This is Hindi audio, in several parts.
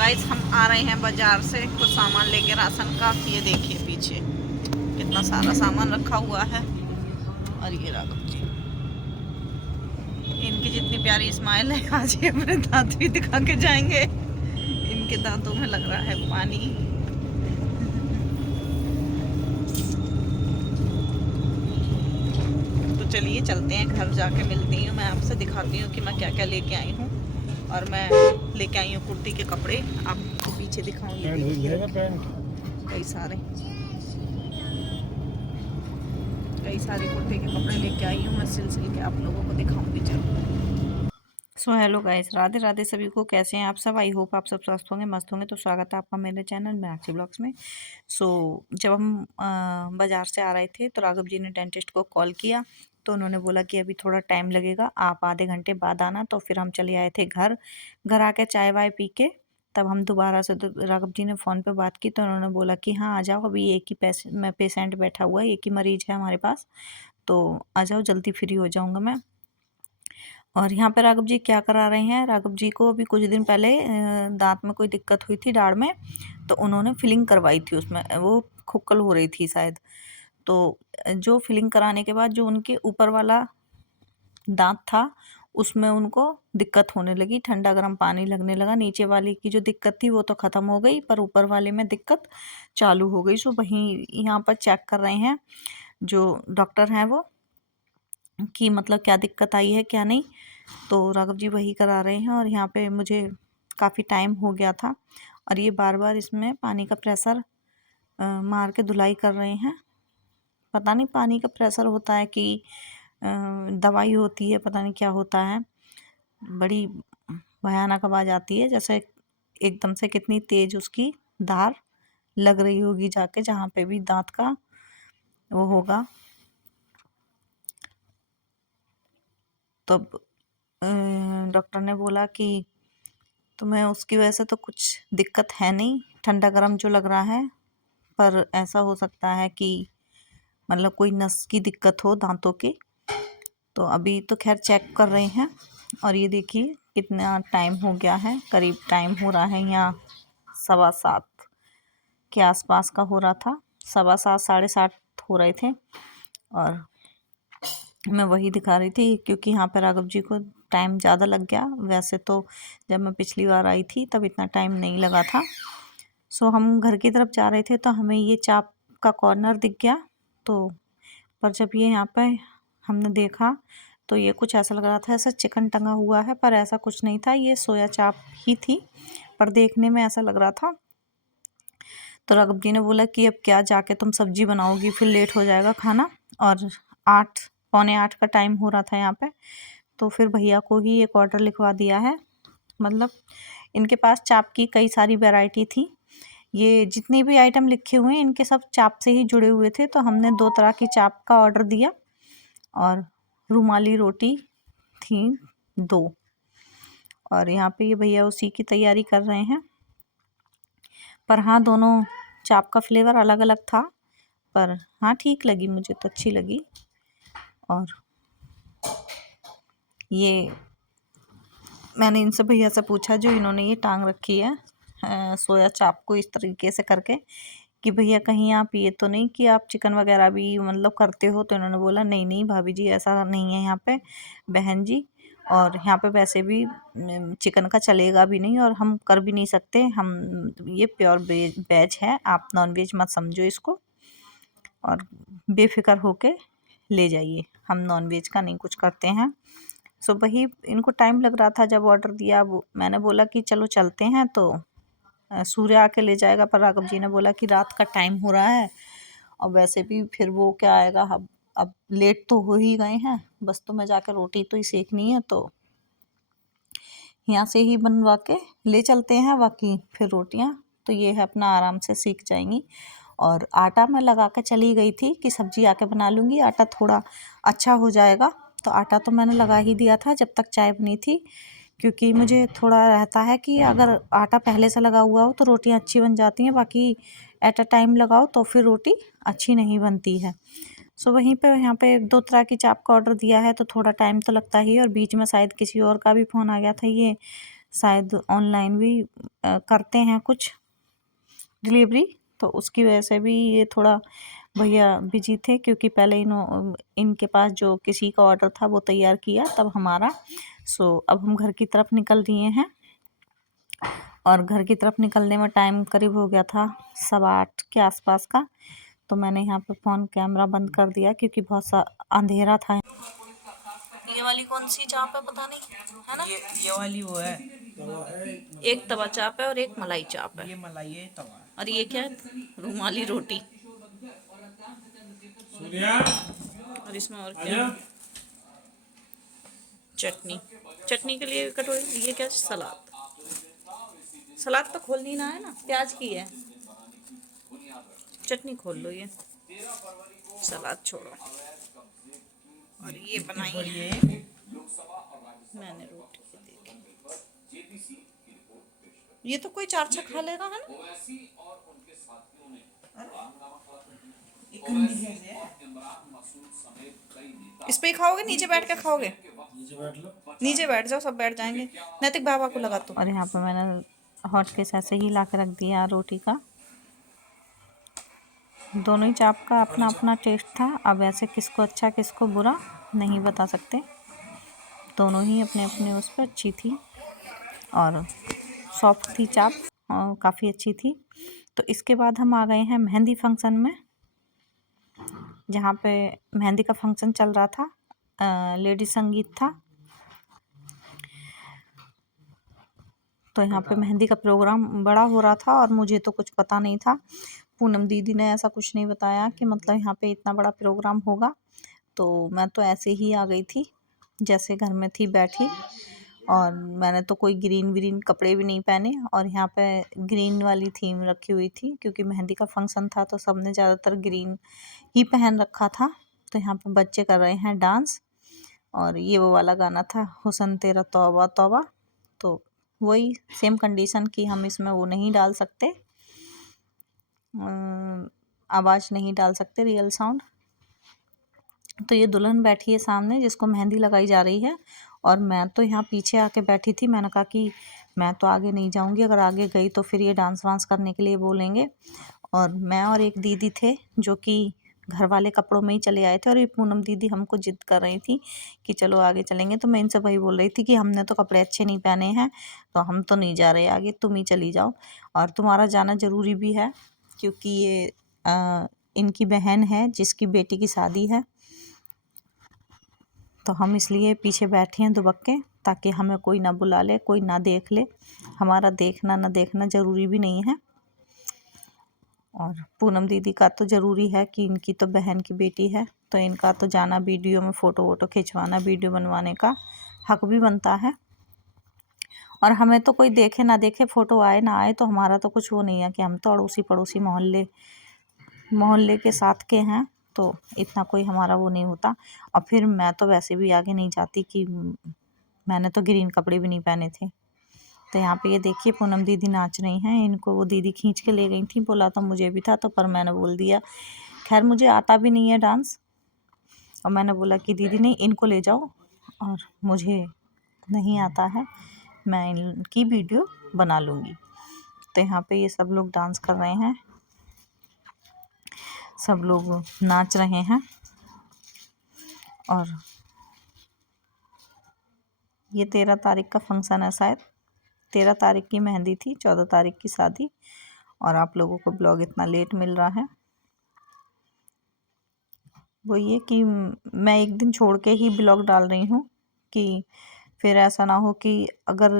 गाइस हम आ रहे हैं बाजार से कुछ सामान लेके राशन का। ये देखिए पीछे कितना सारा सामान रखा हुआ है। और ये राघव जी, इनकी जितनी प्यारी स्माइल है, आज ये अपने दांत भी दिखा के जाएंगे। इनके दांतों में लग रहा है पानी। तो चलिए चलते हैं, घर जाके मिलती हूँ, मैं आपसे दिखाती हूँ कि मैं क्या क्या लेके आई हूँ। और मैं लेके आई हूँ कुर्ती के कपड़े, आपको पीछे दिखाऊंगी। कई सारे कुर्ती के कपड़े लेके आई हूँ मैं, सिल के आप लोगों को दिखाऊंगी जरूर। So hello guys, Radhe Radhe सभी को। कैसे हैं आप सब? आई होप आप सब स्वस्थ होंगे, मस्त होंगे। तो स्वागत है आपका मेरे चैनल मीनाक्षी ब्लॉग्स में। जब हम बाज़ार से आ रहे थे तो राघव जी ने डेंटिस्ट को कॉल किया, तो उन्होंने बोला कि अभी थोड़ा टाइम लगेगा, आप आधे घंटे बाद आना। तो फिर हम चले आए थे घर आके चाय वाय पी के तब हम दोबारा से, तो राघव जी ने फ़ोन पे बात की तो उन्होंने बोला कि हाँ आ जाओ, अभी एक ही पेशेंट बैठा हुआ है, एक ही मरीज़ है हमारे पास, तो आ जाओ, जल्दी फ्री हो जाऊँगा मैं। और यहाँ पे राघव जी क्या करा रहे हैं? राघव जी को अभी कुछ दिन पहले दांत में कोई दिक्कत हुई थी, दाढ़ में, तो उन्होंने फिलिंग करवाई थी, उसमें वो खुक्कल हो रही थी शायद। तो जो फिलिंग कराने के बाद जो उनके ऊपर वाला दांत था उसमें उनको दिक्कत होने लगी, ठंडा गर्म पानी लगने लगा। नीचे वाली की जो दिक्कत थी वो तो ख़त्म हो गई, पर ऊपर वाले में दिक्कत चालू हो गई। सो वहीं यहाँ पर चेक कर रहे हैं जो डॉक्टर हैं वो, कि मतलब क्या दिक्कत आई है क्या नहीं। तो राघव जी वही करा रहे हैं। और यहाँ पे मुझे काफ़ी टाइम हो गया था, और ये बार बार इसमें पानी का प्रेशर मार के धुलाई कर रहे हैं। पता नहीं पानी का प्रेशर होता है कि दवाई होती है, पता नहीं क्या होता है। बड़ी भयानक आवाज़ आती है, जैसे एकदम से कितनी तेज उसकी धार लग रही होगी जाके जहाँ पे भी दांत का वो होगा। तब डॉक्टर ने बोला कि तुम्हें उसकी वजह से तो कुछ दिक्कत है नहीं, ठंडा गर्म जो लग रहा है, पर ऐसा हो सकता है कि मतलब कोई नस की दिक्कत हो दांतों की। तो अभी तो खैर चेक कर रहे हैं। और ये देखिए कितना टाइम हो गया है, करीब टाइम हो रहा है यहाँ 7:15 के आसपास का हो रहा था, 7:15 7:30 हो रहे थे। और मैं वही दिखा रही थी क्योंकि यहाँ पर राघव जी को टाइम ज़्यादा लग गया। वैसे तो जब मैं पिछली बार आई थी तब इतना टाइम नहीं लगा था। हम घर की तरफ जा रहे थे तो हमें ये चाप का कॉर्नर दिख गया। तो पर जब ये यहाँ पे हमने देखा तो ये कुछ ऐसा लग रहा था ऐसा चिकन टंगा हुआ है, पर ऐसा कुछ नहीं था, ये सोया चाप ही थी, पर देखने में ऐसा लग रहा था। तो राघव जी ने बोला कि अब क्या जाके तुम सब्जी बनाओगी, फिर लेट हो जाएगा खाना। और 8 पौने 8 का टाइम हो रहा था यहाँ पे। तो फिर भैया को ही एक ऑर्डर लिखवा दिया है। मतलब इनके पास चाप की कई सारी वैरायटी थी, ये जितनी भी आइटम लिखे हुए हैं इनके सब चाप से ही जुड़े हुए थे। तो हमने 2 तरह की चाप का ऑर्डर दिया, और रुमाली रोटी थी 2। और यहाँ पे ये भैया उसी की तैयारी कर रहे हैं। पर हाँ, दोनों चाप का फ्लेवर अलग अलग था, पर हाँ ठीक लगी, मुझे तो अच्छी लगी। और ये मैंने इनसे भैया से पूछा जो इन्होंने ये टांग रखी है सोया चाप को इस तरीके से करके, कि भैया कहीं आप ये तो नहीं कि आप चिकन वगैरह भी मतलब करते हो। तो इन्होंने बोला नहीं नहीं भाभी जी, ऐसा नहीं है यहाँ पे बहन जी, और यहाँ पे वैसे भी चिकन का चलेगा भी नहीं और हम कर भी नहीं सकते, हम ये प्योर वेज है, आप नॉन वेज मत समझो इसको, और बेफिक्र होके ले जाइए, हम नॉन वेज का नहीं कुछ करते हैं। वही इनको टाइम लग रहा था जब ऑर्डर दिया। वो मैंने बोला कि चलो चलते हैं, तो सूर्य आके ले जाएगा, पर राघव जी ने बोला कि रात का टाइम हो रहा है, और वैसे भी फिर वो क्या आएगा, अब लेट तो हो ही गए हैं, बस तुम्हें जाकर रोटी तो ही सेकनी है, तो यहाँ से ही बनवा के ले चलते हैं, बाकी फिर रोटियाँ तो ये है अपना आराम से सीख जाएंगी। और आटा मैं लगा के चली गई थी कि सब्जी आके बना लूँगी, आटा थोड़ा अच्छा हो जाएगा। तो आटा तो मैंने लगा ही दिया था जब तक चाय बनी थी, क्योंकि मुझे थोड़ा रहता है कि अगर आटा पहले से लगा हुआ हो तो रोटियां अच्छी बन जाती हैं, बाकी एट अ टाइम लगाओ तो फिर रोटी अच्छी नहीं बनती है। वहीं पे यहाँ पे 2 तरह की चाप का ऑर्डर दिया है, तो थोड़ा टाइम तो लगता ही है। और बीच में शायद किसी और का भी फ़ोन आ गया था, ये शायद ऑनलाइन भी करते हैं कुछ डिलीवरी, तो उसकी वजह से भी ये थोड़ा भैया बिजी थे, क्योंकि पहले इनके पास जो किसी का ऑर्डर था वो तैयार किया तब हमारा। सो अब हम घर की तरफ निकल दिए हैं, और घर की तरफ निकलने में टाइम करीब हो गया था 8:15 के आसपास का। तो मैंने यहाँ पे फ़ोन कैमरा बंद कर दिया क्योंकि बहुत सा अंधेरा था। ये वाली कौन सी चाप है पता नहीं, है ना? ये वाली वो है, एक तवा चाप है और एक मलाई चाप है। ये मलाई है तवा है। और ये क्या है? रुमाली रोटी। और इसमें और क्या? चटनी। चटनी के लिए कटोरी। ये क्या? सलाद। सलाद तो खोलनी ना है ना, प्याज की है। चटनी खोल लो, ये सलाद छोड़ो। और ये बनाई है मैंने रोटी के देखी। ये तो कोई 4-6 खा लेगा, है ना? इस पे ही खाओगे? नीचे बैठ के खाओगे? नीचे बैठ जाओ, सब बैठ जाएंगे। नैतिक बाबा को लगा तो। और यहाँ पे मैंने हॉट केस ऐसे ही ला के रख दिया रोटी का। दोनों ही चाप का अपना अपना टेस्ट था। अब ऐसे किसको अच्छा किसको बुरा नहीं बता सकते, दोनों ही अपने अपने उस पर अच्छी थी और सॉफ्ट थी चाप, काफ़ी अच्छी थी। तो इसके बाद हम आ गए हैं मेहंदी फंक्शन में, जहाँ पे मेहंदी का फंक्शन चल रहा था। लेडी संगीत था। तो यहाँ पे मेहंदी का प्रोग्राम बड़ा हो रहा था और मुझे तो कुछ पता नहीं था। पूनम दीदी ने ऐसा कुछ नहीं बताया कि मतलब यहाँ पे इतना बड़ा प्रोग्राम होगा। तो मैं तो ऐसे ही आ गई थी, जैसे घर में थी बैठी। और मैंने तो कोई ग्रीन कपड़े भी नहीं पहने, और यहाँ पे ग्रीन वाली थीम रखी हुई थी क्योंकि मेहंदी का फंक्शन था, तो सबने ज़्यादातर ग्रीन ही पहन रखा था। तो यहाँ पे बच्चे कर रहे हैं डांस, और ये वो वाला गाना था, हुस्न तेरा तौबा तौबा। तो वही सेम कंडीशन की हम इसमें वो नहीं डाल सकते, आवाज़ नहीं डाल सकते, रियल साउंड। तो ये दुल्हन बैठी है सामने जिसको मेहंदी लगाई जा रही है, और मैं तो यहाँ पीछे आके बैठी थी। मैंने कहा कि मैं तो आगे नहीं जाऊंगी, अगर आगे गई तो फिर ये डांस वांस करने के लिए बोलेंगे। और मैं और एक दीदी थे जो कि घर वाले कपड़ों में ही चले आए थे, और ये पूनम दीदी हमको जिद कर रही थी कि चलो आगे चलेंगे। तो मैं इनसे वही बोल रही थी कि हमने तो कपड़े अच्छे नहीं पहने हैं, तो हम तो नहीं जा रहे आगे, तुम ही चली जाओ। और तुम्हारा जाना ज़रूरी भी है क्योंकि ये इनकी बहन है जिसकी बेटी की शादी है, तो हम इसलिए पीछे बैठे हैं दुबक्के, ताकि हमें कोई ना बुला ले, कोई ना देख ले। हमारा देखना ना देखना ज़रूरी भी नहीं है। और पूनम दीदी का तो ज़रूरी है कि इनकी तो बहन की बेटी है, तो इनका तो जाना, वीडियो में फ़ोटो वोटो खिंचवाना, वीडियो बनवाने का हक भी बनता है। और हमें तो कोई देखे ना देखे, फ़ोटो आए ना आए, तो हमारा तो कुछ वो नहीं है कि हम तो अड़ोसी पड़ोसी मोहल्ले के साथ के हैं, तो इतना कोई हमारा वो नहीं होता। और फिर मैं तो वैसे भी आगे नहीं जाती कि मैंने तो ग्रीन कपड़े भी नहीं पहने थे। तो यहाँ पे ये देखिए पूनम दीदी नाच रही हैं, इनको वो दीदी खींच के ले गई थी। बोला तो मुझे भी था, तो पर मैंने बोल दिया, खैर मुझे आता भी नहीं है डांस, और मैंने बोला कि दीदी नहीं, इनको ले जाओ, और मुझे नहीं आता है, मैं इनकी वीडियो बना लूँगी। तो यहाँ पे ये सब लोग डांस कर रहे हैं, सब लोग नाच रहे हैं। और ये 13 तारीख का फंक्शन है, शायद 13 तारीख की मेहंदी थी, 14 तारीख की शादी। और आप लोगों को ब्लॉग इतना लेट मिल रहा है, वो ये कि मैं एक दिन छोड़ के ही ब्लॉग डाल रही हूँ, कि फिर ऐसा ना हो कि अगर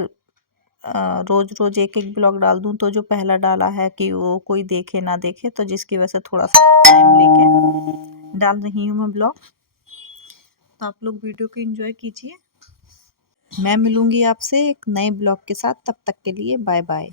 रोज़ रोज़ एक एक ब्लॉग डाल दूँ, तो जो पहला डाला है कि वो कोई देखे ना देखे, तो जिसकी वजह से थोड़ा सा टाइम लेके डाल रही हूँ मैं ब्लॉग। तो आप लोग वीडियो को एंजॉय कीजिए। मैं मिलूँगी आपसे एक नए ब्लॉग के साथ, तब तक के लिए बाय बाय।